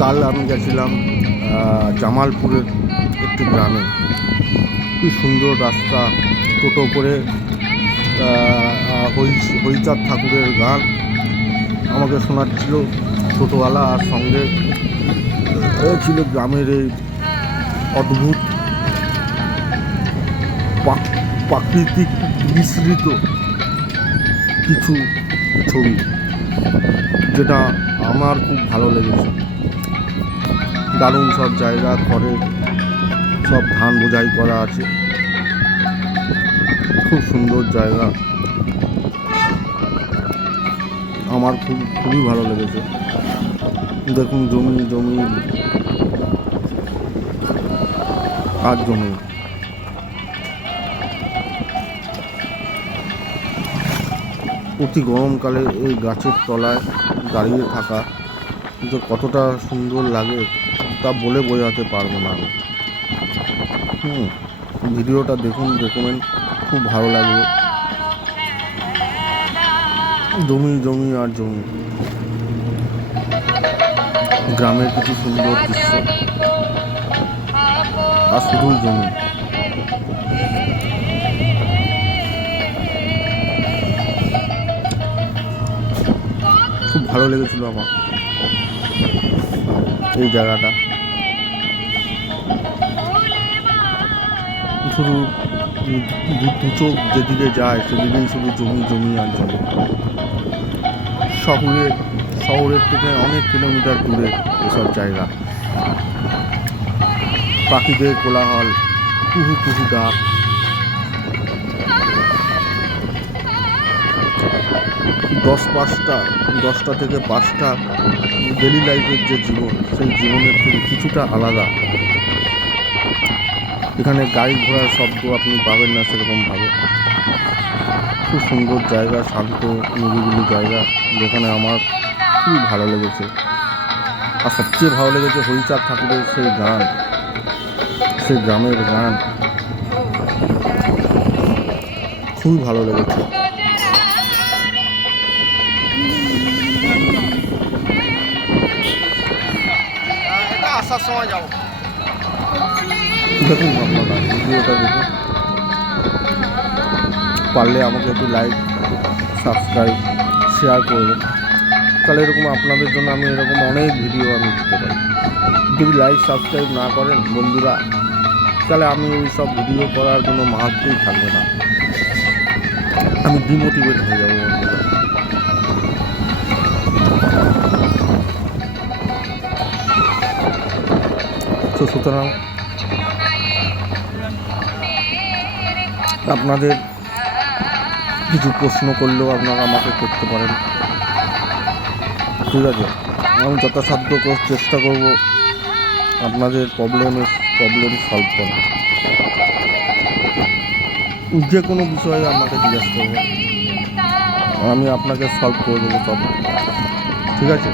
কাল আমি গেছিলাম জামালপুরের একটি গ্রামে। খুব সুন্দর রাস্তা, টোটো করে হরিচাঁদ ঠাকুরের গান আমাকে শোনাচ্ছিল টোটোওয়ালা, আর সঙ্গে ছিল গ্রামের এই অদ্ভুত প্রাকৃতিক মিশ্রিত কিছু ছবি, যেটা আমার খুব ভালো লেগেছে। দারুণ সব জায়গা, ঘরে সব ধান বোঝাই করা আছে, খুব সুন্দর জায়গা। আমার খুবই ভালো লেগেছে। দেখুন জমি জমি আর জমি। অতি গরমকালে এই গাছের তলায় দাঁড়িয়ে থাকা যে কতটা সুন্দর লাগে তা বলে বোঝাতে পারবো না আমি। ভিডিওটা দেখবেন, খুব ভালো লাগবে। জমি জমি আর জমি, গ্রামের কিছু সুন্দর দৃশ্য, আর শুধুই জমি। খুব ভালো লেগেছিল আমার এই জায়গাটা। শুধু দু চোখ যেদিকে যায় সেদিকেই শুধু জমি জমি আর জমি। শহরের থেকে অনেক কিলোমিটার দূরে এসব জায়গা। পাখিদের কোলাহল, কুহু কুহু ডাক, 10টা থেকে 5টা ডেলি লাইফের যে জীবন, সেই জীবনের থেকে কিছুটা আলাদা। এখানে গাড়ি ঘোড়ার শব্দ আপনি পাবেন না সেরকমভাবে। খুব সুন্দর জায়গা, শান্ত নিরিবিলি জায়গা, যেখানে আমার খুবই ভালো লেগেছে। আর সবচেয়ে ভালো লেগেছে হরিচাঁদ ঠাকুরের সেই গান, সেই গ্রামের গান খুবই ভালো লেগেছে। আসার সময় যাবো। দেখুন আপনারা ভিডিওটা দেখুন, পারলে আমাকে একটু লাইক, সাবস্ক্রাইব, শেয়ার করবেন। তাহলে এরকম আপনাদের জন্য আমি এরকম অনেক ভিডিও আমি দিতে পারি। যদি লাইক সাবস্ক্রাইব না করেন বন্ধুরা, তাহলে আমি এই সব ভিডিও করার কোনো মাহাত্মই থাকবে না, আমি ডিমোটিভেট হয়ে যাবো বন্ধুরা। তো সুতরাং আপনাদের কিছু প্রশ্ন করলেও আপনারা আমাকে করতে পারেন, ঠিক আছে? আমি যথাসাধ্য চেষ্টা করব আপনাদের প্রবলেম সলভ করা। যে কোনো বিষয়ে আমাকে জিজ্ঞাসা করবেন, আমি আপনাকে সলভ করে দেবো সব, ঠিক আছে?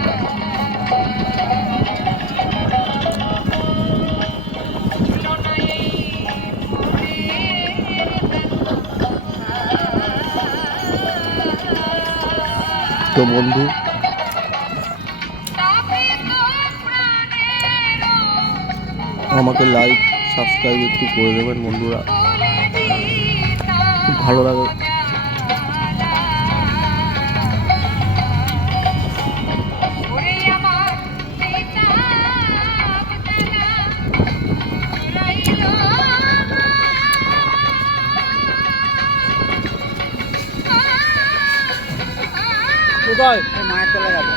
তো বন্ধু, আমাকে লাইক সাবস্ক্রাইব একটু করে দেবেন বন্ধুরা, খুব ভালো লাগে। মায়ের চলে যাবো।